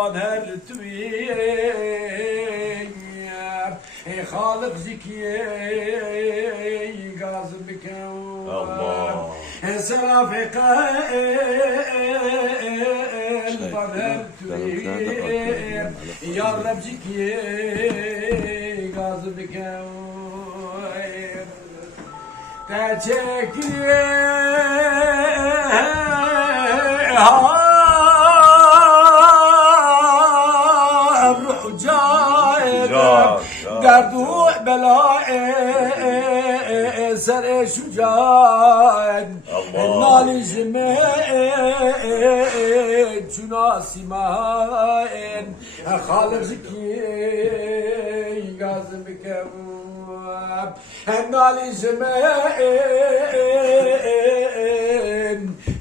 van her tüye Halık zikiye gazı bikev Allah. Serafika van her tüye Ya Rab zikiye gazı bikev Teçekiye روح جاهد دردو بلاء سر شجاعد نالي جمعين شناسي ماين خالق زكي قازم كواب نالي جمعين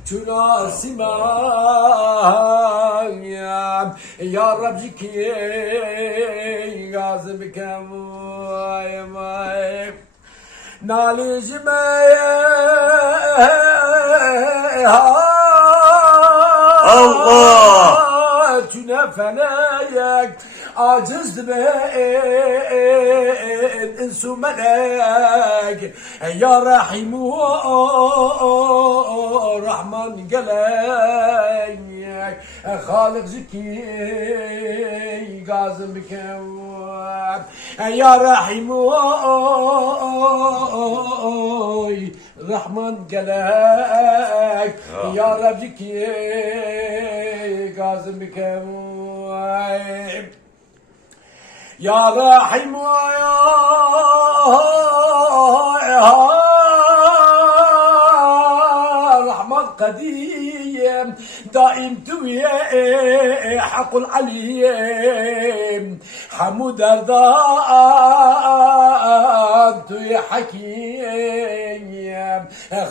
شناسي ماين يا رب زكي قازم كواب نالي جمعين Allah! Tünefeneyek acizdi ben insu melek Ya Rahimu Rahman gelek Halık ziki gazım bikevab Ya Rahimu Rahman gelek Ya Rab ziki gazım bikevab Ya Rahim ya Rahman Kadim daim tüye Hakul Aliyem Hamud Erdan tüye Hakim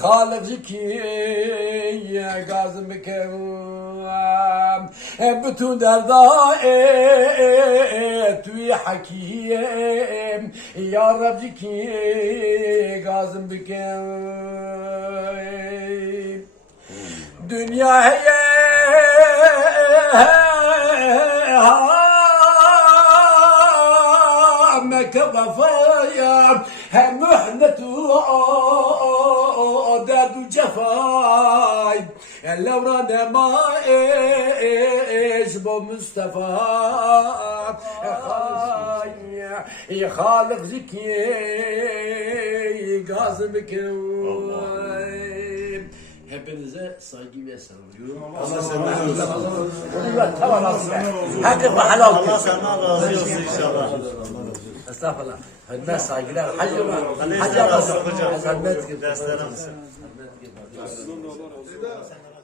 Halık Zeki Gazım Bekem bütün derda tüye Hakim Ya Rab Zeki Gazım Bekem Dünyaya Mekke vefaya hem mühnetu derdu cefay Levrane ma bu Mustafa Halık ziki gazım kim Hepinize saygı ve selamlıyorum. Allah senden razı olsun. Tamam aslında. Hakkı ve helal. Allah senden razı olsun inşallah. Estağfurullah. Hürmet saygılar. Hacı var. Hacı var. Hürmet. Derslerimiz. Hürmet.